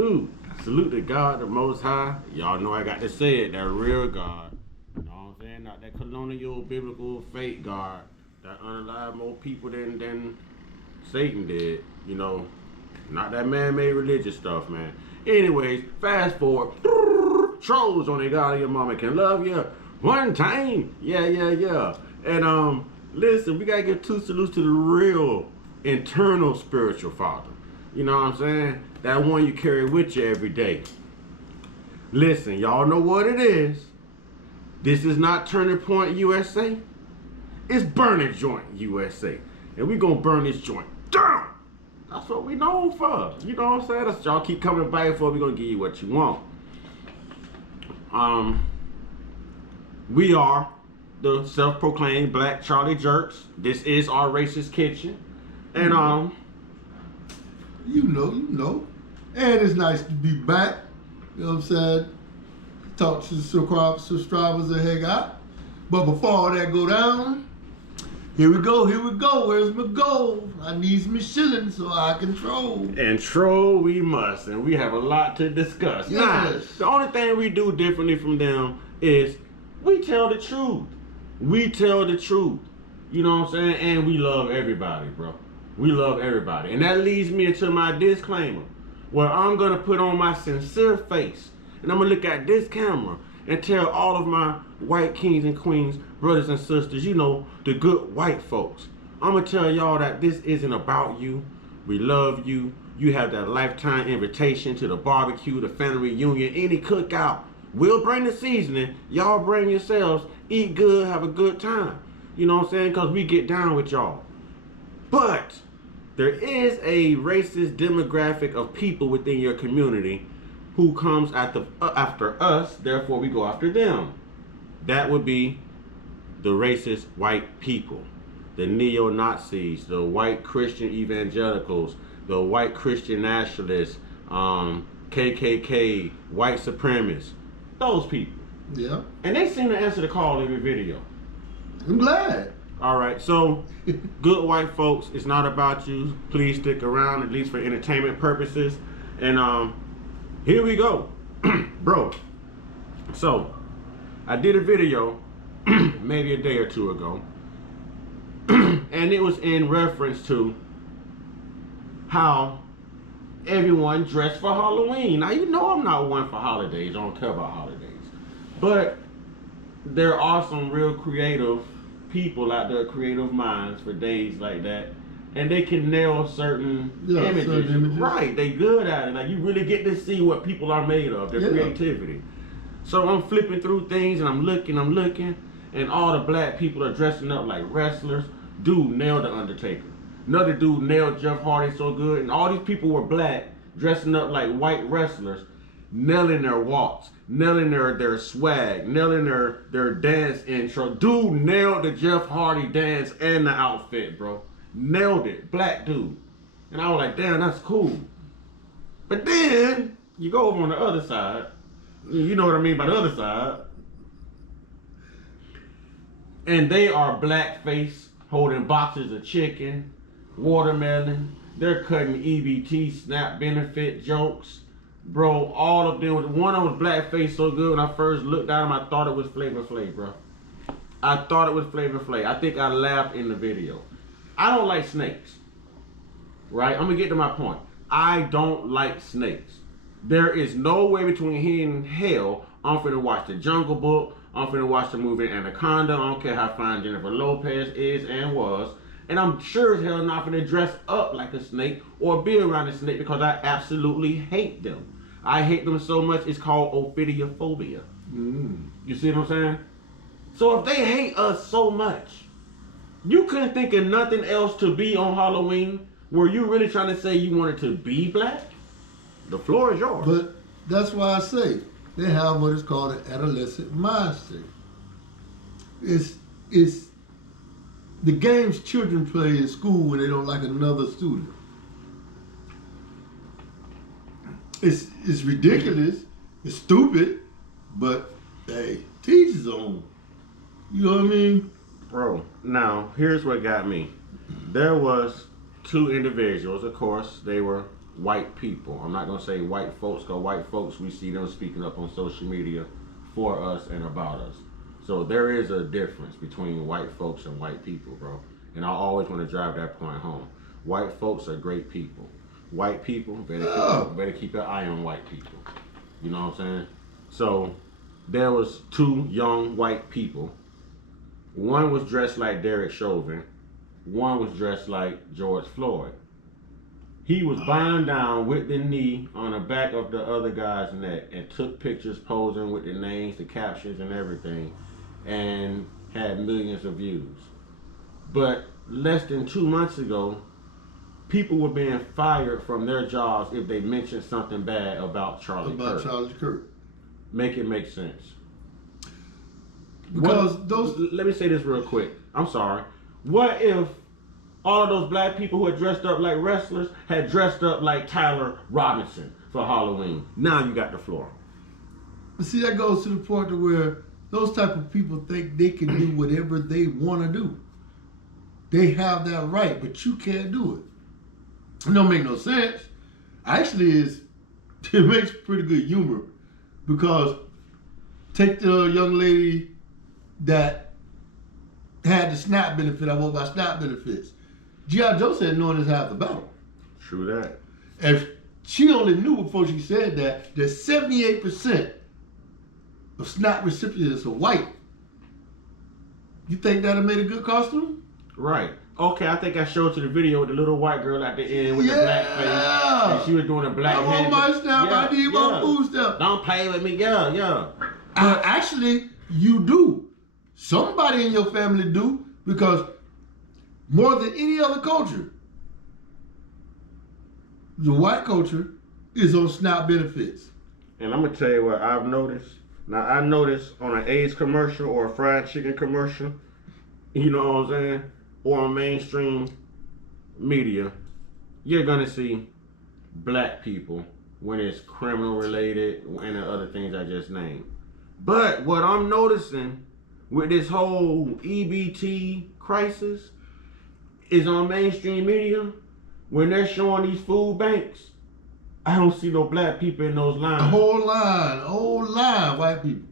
salute. Salute to God, the Most High. Y'all know I got to say it, that real God. You know what I'm saying? Not that colonial, biblical, fake God that unalived more people than Satan did. You know, not that man-made religious stuff, man. Anyways, fast forward. Trolls on the God of your mama can love you one time. Yeah. And listen, we gotta give two salutes to the real internal spiritual father. You know what I'm saying? That one you carry with you every day. Listen, y'all know what it is. This is not Turning Point USA. It's Burning Joint USA. And we gonna burn this joint down. That's what we known for. You know what I'm saying? That's y'all keep coming back for. We gonna give you what you want. We are the self-proclaimed Black Charlie Jerks. This is our racist kitchen. And You know. And it's nice to be back. You know what I'm saying? Talk to the subscribers that heck out. But before all that go down, here we go. Where's my goal? I need some shillings so I can troll. And troll we must, and we have a lot to discuss. Yes. Now, the only thing we do differently from them is we tell the truth. We tell the truth. You know what I'm saying? And we love everybody, bro. We love everybody. And that leads me into my disclaimer, where I'm going to put on my sincere face, and I'm going to look at this camera and tell all of my white kings and queens, brothers and sisters, you know, the good white folks. I'm going to tell y'all that this isn't about you. We love you. You have that lifetime invitation to the barbecue, the family reunion, any cookout. We'll bring the seasoning. Y'all bring yourselves. Eat good, have a good time. You know what I'm saying? Because we get down with y'all. But there is a racist demographic of people within your community who comes after us, therefore we go after them. That would be the racist white people, the neo-Nazis, the white Christian evangelicals, the white Christian nationalists, KKK, white supremacists, those people. Yeah. And they seem to answer the call every video. I'm glad. All right, so good white folks, it's not about you. Please stick around, at least for entertainment purposes. And here we go. Bro, so I did a video maybe a day or two ago, and it was in reference to how everyone dressed for Halloween. Now, you know I'm not one for holidays. I don't care about holidays. But there are some real creative people out there, creative minds for days like that, and they can nail certain images. Certain images. Right, they good at it. Like, you really get to see what people are made of, their creativity. So I'm flipping through things and I'm looking, and all the black people are dressing up like wrestlers. Dude nailed the Undertaker. Another dude nailed Jeff Hardy so good, and all these people were black, dressing up like white wrestlers, nailing their walks, nailing their swag, nailing their dance intro. Dude nailed the Jeff Hardy dance and the outfit, bro. Nailed it. Black dude. And I was like, damn, that's cool. But then you go over on the other side. You know what I mean by the other side. And they are blackface, holding boxes of chicken, watermelon. They're cutting EBT, SNAP benefit jokes. Bro, all of them. One of them was blackface so good when I first looked at him, I thought it was Flavor Flav, bro. I thought it was Flavor Flav. I think I laughed in the video. I don't like snakes. Right? I'm going to get to my point. I don't like snakes. There is no way between here and hell I'm finna watch The Jungle Book. I'm finna watch the movie Anaconda. I don't care how fine Jennifer Lopez is and was. And I'm sure as hell not finna dress up like a snake or be around a snake because I absolutely hate them. I hate them so much, it's called ophidiophobia. You see what I'm saying? So if they hate us so much, you couldn't think of nothing else to be on Halloween? Were you really trying to say you wanted to be black? The floor is yours. But that's why I say they have what is called an adolescent mind state. It's the games children play in school when they don't like another student. It's ridiculous, it's stupid, but hey, teachers on. You know what I mean? Bro, now here's what got me. There was two individuals, of course, they were white people. I'm not gonna say white folks, because white folks, we see them speaking up on social media for us and about us. So there is a difference between white folks and white people, bro. And I always want to drive that point home. White folks are great people. White people, better keep an eye on white people. You know what I'm saying? So there was two young white people. One was dressed like Derek Chauvin. One was dressed like George Floyd. He was bowing down with the knee on the back of the other guy's neck and took pictures posing with the names, the captions, and everything, and had millions of views. But less than 2 months ago, people were being fired from their jobs if they mentioned something bad about Charlie Kirk. Make it make sense. Because let me say this real quick. I'm sorry. What if all of those black people who had dressed up like wrestlers had dressed up like Tyler Robinson for Halloween? Now you got the floor. But see, that goes to the point to where those type of people think they can do whatever they want to do. They have that right, but you can't do it. It don't make no sense. Actually, it makes pretty good humor, because take the young lady that had the SNAP benefit. I vote by SNAP benefits. G.I. Joe said knowing is half the battle. True that. If she only knew before she said that 78% of SNAP recipients are white, you think that'd made a good costume? Right. Okay, I think I showed you the video with the little white girl at the end with the black face. And she was doing a black hand. I want my SNAP, I need my food stamp. Don't play with me, yeah. Actually, you do. Somebody in your family do, because more than any other culture, the white culture is on SNAP benefits. And I'm going to tell you what I've noticed. Now, I noticed on an A's commercial or a fried chicken commercial, you know what I'm saying, or on mainstream media, you're going to see black people when it's criminal related and the other things I just named. But what I'm noticing with this whole EBT crisis is on mainstream media, when they're showing these food banks, I don't see no black people in those lines. A whole line, white people.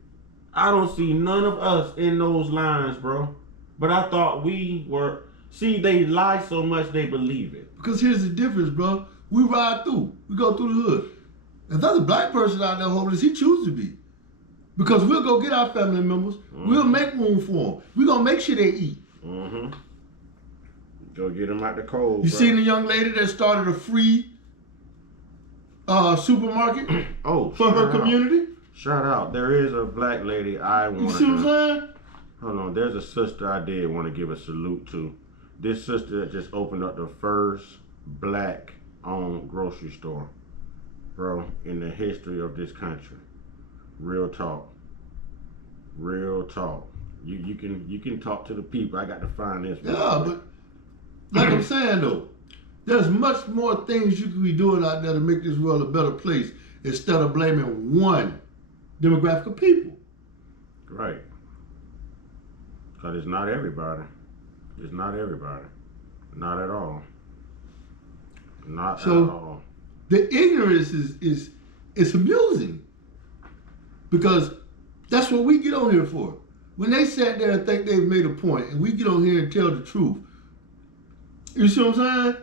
I don't see none of us in those lines, bro. But I thought we were. See, they lie so much they believe it. Because here's the difference, bro. We ride through. We go through the hood. If there's a black person out there homeless, he chooses to be. Because we'll go get our family members. Mm-hmm. We'll make room for them. We're going to make sure they eat. Mm-hmm. Go get them out the cold, You seen the young lady that started a free supermarket for her community? Shout out. There is a black lady I want to... You see what I'm saying? Hold on. There's a sister I did want to give a salute to. This sister that just opened up the first black-owned grocery store, bro, in the history of this country. Real talk. Real talk. You can talk to the people. I got to find this. Yeah, but like I'm saying though, there's much more things you could be doing out there to make this world a better place instead of blaming one demographic of people. Right. Because it's not everybody. It's not everybody. Not at all. Not at all. The ignorance is amusing. Because that's what we get on here for. When they sat there and think they've made a point, and we get on here and tell the truth, you see what I'm saying?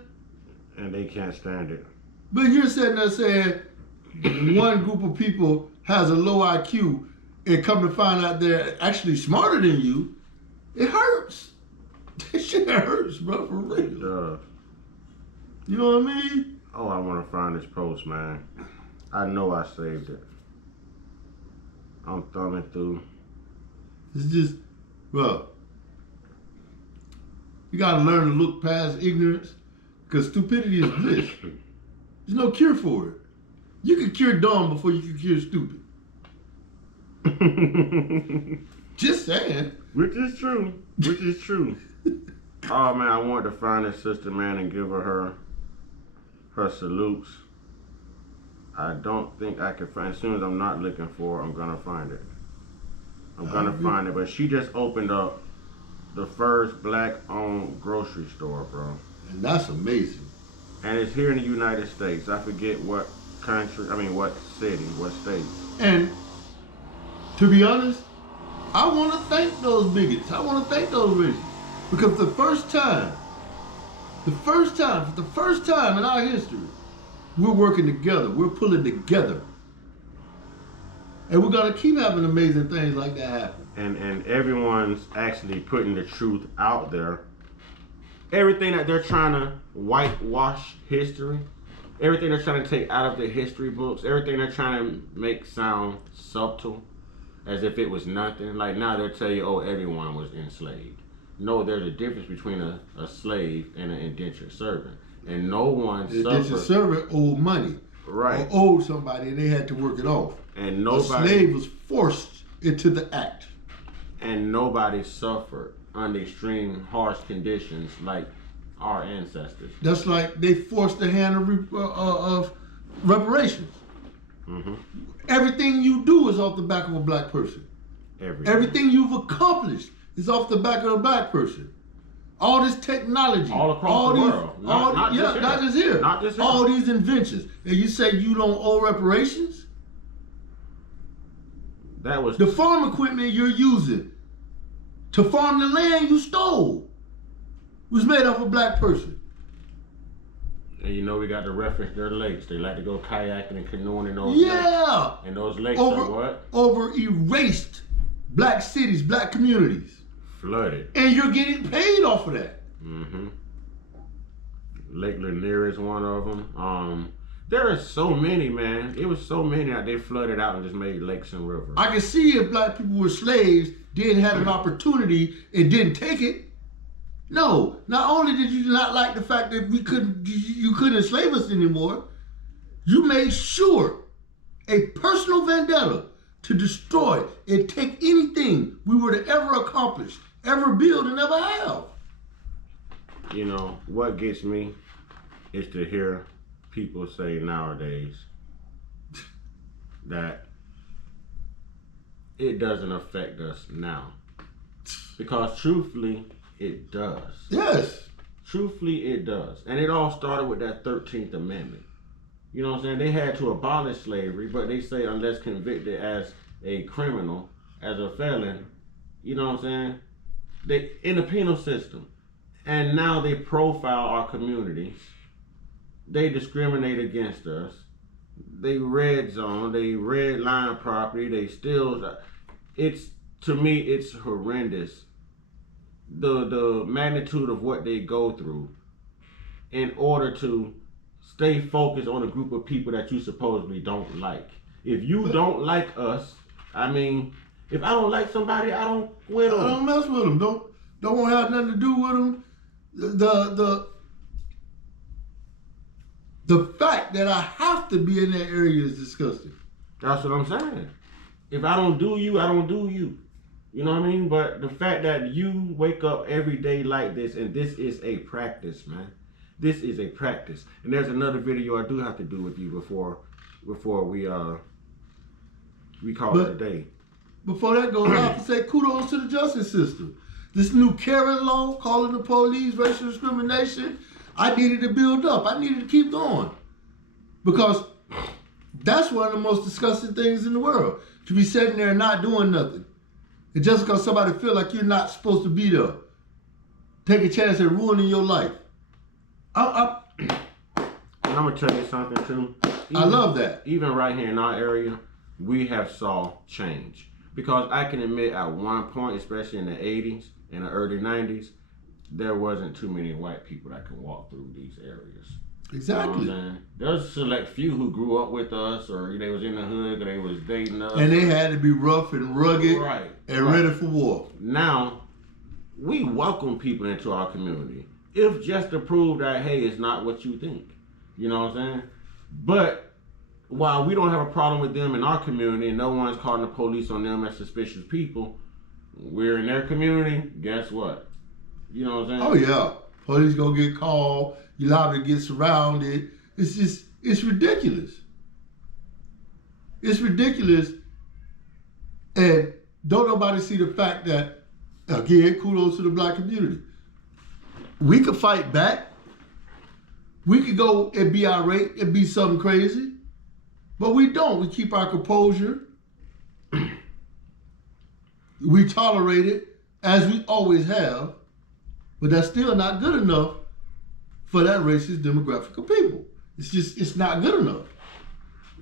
And they can't stand it. But you're sitting there saying one group of people has a low IQ and come to find out they're actually smarter than you. It hurts. That shit hurts, bro, for real. It does. You know what I mean? Oh, I want to find this post, man. I know I saved it. I'm thumbing through. It's just, bro, you gotta learn to look past ignorance, because stupidity is bliss. There's no cure for it. You can cure dumb before you can cure stupid. Just saying. Which is true. Which is true. Oh man, I wanted to find this sister, man, and give her salutes. I don't think I can find. As soon as I'm not looking for it, I'm gonna find it. I'm gonna find it. But she just opened up the first black-owned grocery store, bro. And that's amazing. And it's here in the United States. I forget what country, what city, what state. And to be honest, I want to thank those bigots. I want to thank those racists. Because for the first time in our history, we're working together. We're pulling together. And we're going to keep having amazing things like that happen. And everyone's actually putting the truth out there. Everything that they're trying to whitewash history, everything they're trying to take out of the history books, everything they're trying to make sound subtle, as if it was nothing. Like now they'll tell you, oh, everyone was enslaved. No, there's a difference between a slave and an indentured servant. And no one suffered. The indentured servant owed money. Right. Or owed somebody and they had to work it off. And nobody. A slave was forced into the act. And nobody suffered under extreme harsh conditions like our ancestors. That's like they forced the hand of reparations. Mm-hmm. Everything you do is off the back of a black person. Everything you've accomplished is off the back of a black person. All this technology, all across the world, not just here. All these inventions, and you say you don't owe reparations? That was the farm equipment you're using to farm the land you stole was made off a black person. And you know we got to reference their lakes. They like to go kayaking and canoeing in those lakes. And those lakes are what? Over erased black cities, black communities. Flooded. And you're getting paid off of that. Mm-hmm. Lake Lanier is one of them. There are so many, man. It was so many that they flooded out and just made lakes and rivers. I can see if black people were slaves, didn't have an opportunity and didn't take it. No, not only did you not like the fact that you couldn't enslave us anymore, you made sure a personal vendetta to destroy and take anything we were to ever accomplish, ever build, and ever have. You know, what gets me is to hear people say nowadays that it doesn't affect us now. Because truthfully, it does. Yes. Truthfully, it does. And it all started with that 13th Amendment. You know what I'm saying? They had to abolish slavery, but they say unless convicted as a criminal, as a felon, you know what I'm saying? They in the penal system. And now they profile our communities. They discriminate against us. They red zone, they red line property, they steal. To me, it's horrendous. The magnitude of what they go through in order to stay focused on a group of people that you supposedly don't like. If you don't like us, if I don't like somebody, I don't with them. I don't mess with them. Don't want to have nothing to do with them. The fact that I have to be in that area is disgusting. That's what I'm saying. If I don't do you, I don't do you. You know what I mean? But the fact that you wake up every day like this, and this is a practice, man. This is a practice. And there's another video I do have to do with you before we call it a day. Before that goes, I have to say kudos to the justice system. This new Karen law, calling the police racial discrimination, I needed to build up. I needed to keep going. Because that's one of the most disgusting things in the world. To be sitting there and not doing nothing. And just because somebody feel like you're not supposed to be there, take a chance at ruining your life. And I'm going to tell you something too. I love that. Even right here in our area, we have saw change. Because I can admit at one point, especially in the 80s and the early 90s, there wasn't too many white people that can walk through these areas. Exactly. You know what I'm saying? There's a select few who grew up with us, or they was in the hood, or they was dating us. And they had to be rough and rugged and ready for war. Now, we welcome people into our community. If just to prove that, hey, it's not what you think. You know what I'm saying? But while we don't have a problem with them in our community, and no one's calling the police on them as suspicious people, we're in their community, guess what? You know what I'm saying? Oh, yeah. Police gonna get called. You're liable to get surrounded. It's ridiculous. It's ridiculous. And don't nobody see the fact that, again, kudos to the black community. We could fight back. We could go and be irate and be something crazy, but we don't. We keep our composure. We tolerate it as we always have, but that's still not good enough for that racist demographic of people. It's not good enough.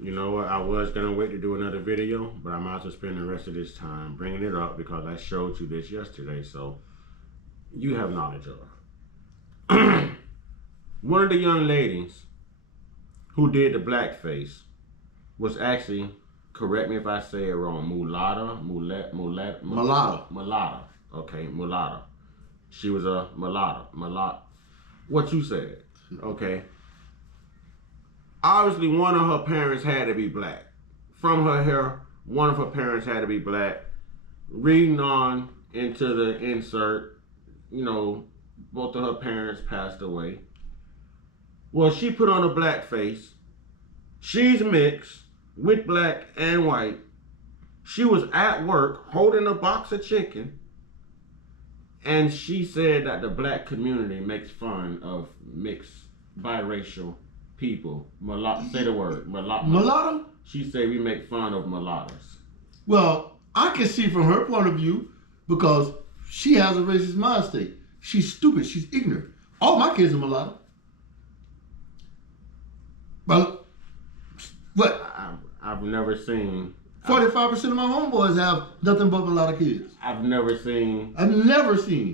You know what? I was going to wait to do another video, but I might as well spend the rest of this time bringing it up because I showed you this yesterday, so you have knowledge of. One of the young ladies who did the blackface was actually, correct me if I say it wrong, mulatto. Okay, mulatto. She was a mulatto. What you said, okay. Obviously, one of her parents had to be black. From her hair, one of her parents had to be black. Reading on into the insert, you know, both of her parents passed away. Well, she put on a black face. She's mixed with black and white. She was at work holding a box of chicken. And she said that the black community makes fun of mixed biracial people. Say the word. Mulatto? She said we make fun of mulattoes. Well, I can see from her point of view because she has a racist mind state. She's stupid. She's ignorant. All my kids are mulatto. But what? I've never seen. 45% of my homeboys have nothing but mulatto kids. I've never seen.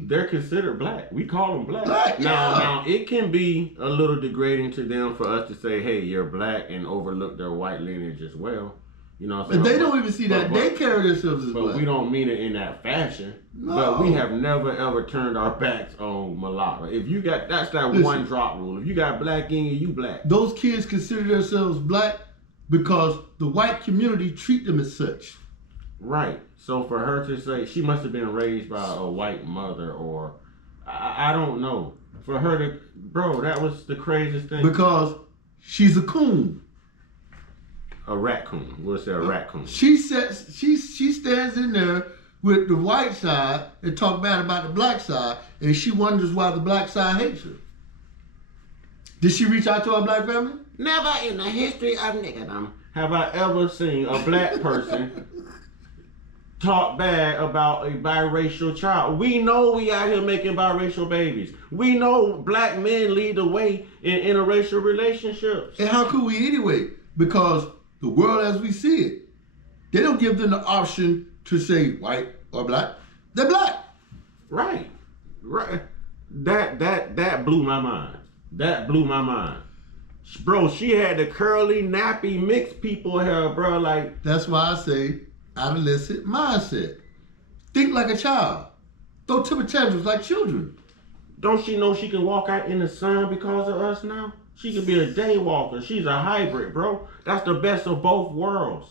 They're considered black. We call them black. Black, Now, it can be a little degrading to them for us to say, hey, you're black and overlook their white lineage as well. You know what I'm saying? But they don't even see that. They carry themselves as black. But we don't mean it in that fashion. No. But we have never, ever turned our backs on mulatto. If you got, that's that one drop rule. If you got black in you, you black. Those kids consider themselves black because the white community treat them as such. Right. So for her to say she must have been raised by a white mother or I don't know. For her to, bro, that was the craziest thing. Because she's a coon. A raccoon. We'll say a raccoon. She stands in there with the white side and talk bad about the black side, and she wonders why the black side hates her. Did she reach out to her black family? Never in the history of niggerdom have I ever seen a black person talk bad about a biracial child. We know we out here making biracial babies. We know black men lead the way in interracial relationships. And how could we anyway? Because the world as we see it, they don't give them the option to say white or black. They're black. Right. That blew my mind. That blew my mind. Bro, she had the curly, nappy, mixed people hair, bro. Like, that's why I say adolescent mindset. Think like a child. Throw temper tantrums like children. Don't she know she can walk out in the sun because of us now? She could be a day walker. She's a hybrid, bro. That's the best of both worlds.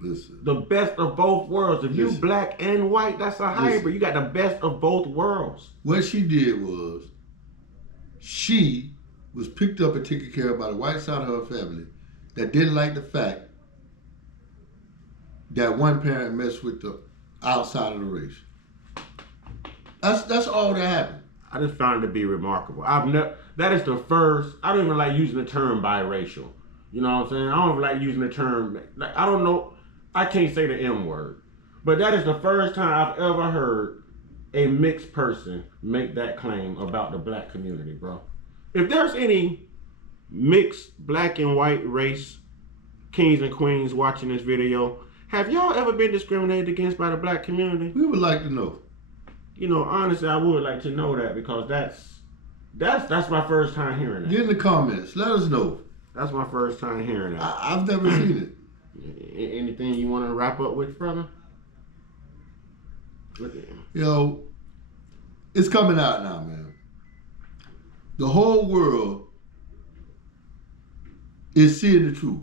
Listen. The best of both worlds. If you black and white, that's a hybrid. Listen. You got the best of both worlds. What she did was, she was picked up and taken care of by the white side of her family that didn't like the fact that one parent messed with the outside of the race. That's all that happened. I just found it to be remarkable. That is the first. I don't even like using the term biracial. You know what I'm saying? I don't like using the term. I don't know. I can't say the M word, but that is the first time I've ever heard a mixed person make that claim about the black community, bro. If there's any mixed black and white race kings and queens watching this video, have y'all ever been discriminated against by the black community? We would like to know. You know, honestly, I would like to know that because that's my first time hearing that. Get in the comments. Let us know. That's my first time hearing that. I've never seen it. Anything you want to wrap up with, brother? Yo, it's coming out now, man. The whole world is seeing the truth.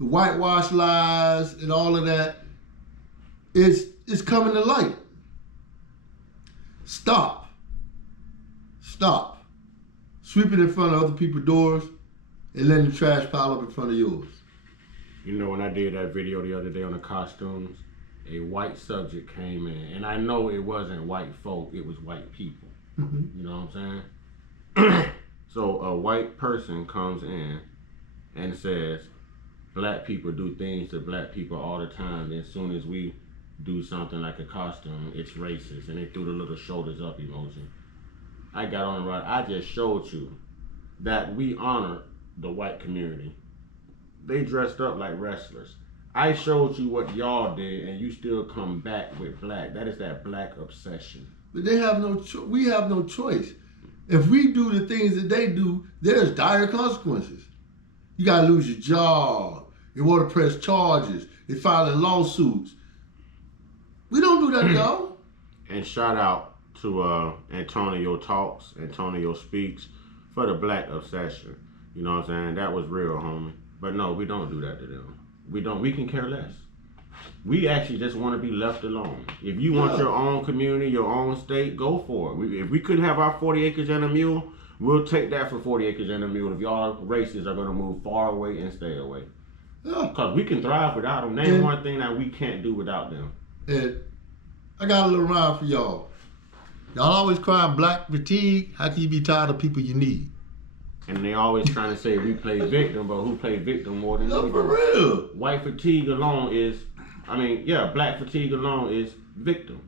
The whitewash lies and all of that is coming to light. Stop. Sweeping in front of other people's doors and letting the trash pile up in front of yours. You know, when I did that video the other day on the costumes, a white subject came in, and I know it wasn't white folk, it was white people. Mm-hmm. You know what I'm saying? So a white person comes in and says, black people do things to black people all the time. Then as soon as we do something like a costume, it's racist. And they threw the little shoulders up emoji. I got on the right. I just showed you that we honor the white community. They dressed up like wrestlers. I showed you what y'all did, and you still come back with black. That is that black obsession. But they have no. We have no choice. If we do the things that they do, there's dire consequences. You gotta lose your job. They want to press charges. They filing lawsuits. We don't do that, y'all. And shout out to Antonio Talks, Antonio Speaks for the black obsession. You know what I'm saying? That was real, homie. But no, we don't do that to them. We don't. We can care less. We actually just want to be left alone. If you want your own community, your own state, go for it. If we couldn't have our 40 acres and a mule, we'll take that for 40 acres and a mule. If y'all races are going to move far away and stay away. Because we can thrive without them. Name one thing that we can't do without them. And I got a little rhyme for y'all. Y'all always crying black fatigue. How can you be tired of people you need? And they always trying to say we play victim, but who play victim more than No, we for do? real. White fatigue alone is, black fatigue alone is victim.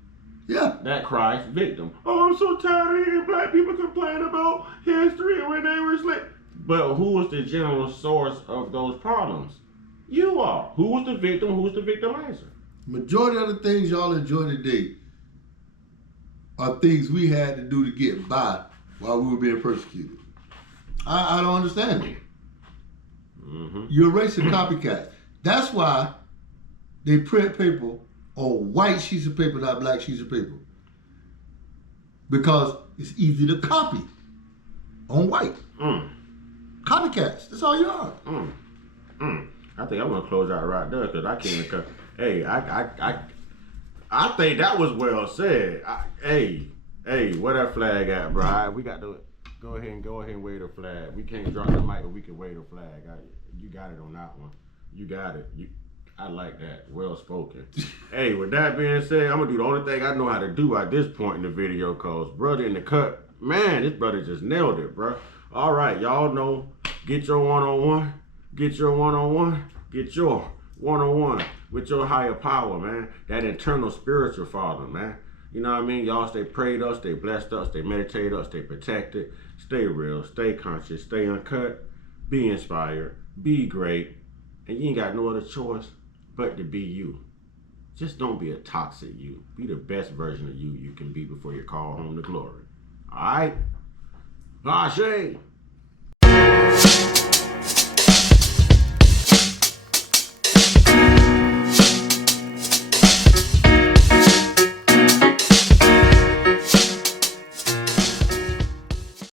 Yeah. That cries victim. Oh, I'm so tired of hearing black people complain about history and when they were slaves. But who was the general source of those problems? You are. Who was the victim? Who was the victimizer? Majority of the things y'all enjoy today are things we had to do to get by while we were being persecuted. I don't understand it. Mm-hmm. You're erasing copycats. That's why they print paper on white sheets of paper, not black sheets of paper. Because it's easy to copy on white. Copycats. That's all you are. I think I'm gonna close out right there because I can't. Hey, I think that was well said. Hey, where that flag at, bro? We got to go ahead and wave the flag. We can't drop the mic, but we can wave the flag. You got it on that one. You got it. I like that. Well spoken. Hey, with that being said, I'm gonna do the only thing I know how to do at this point in the video, cause brother in the cut, man, this brother just nailed it, bro. All right, y'all know, get your one-on-one, get your one-on-one, get your one-on-one with your higher power, man. That internal spiritual father, man. You know what I mean? Y'all stay prayed up, stay blessed up, stay meditated up, stay protected, stay real, stay conscious, stay uncut, be inspired, be great, and you ain't got no other choice but to be you. Just don't be a toxic you. Be the best version of you can be before you call home to glory. All right? Ashe.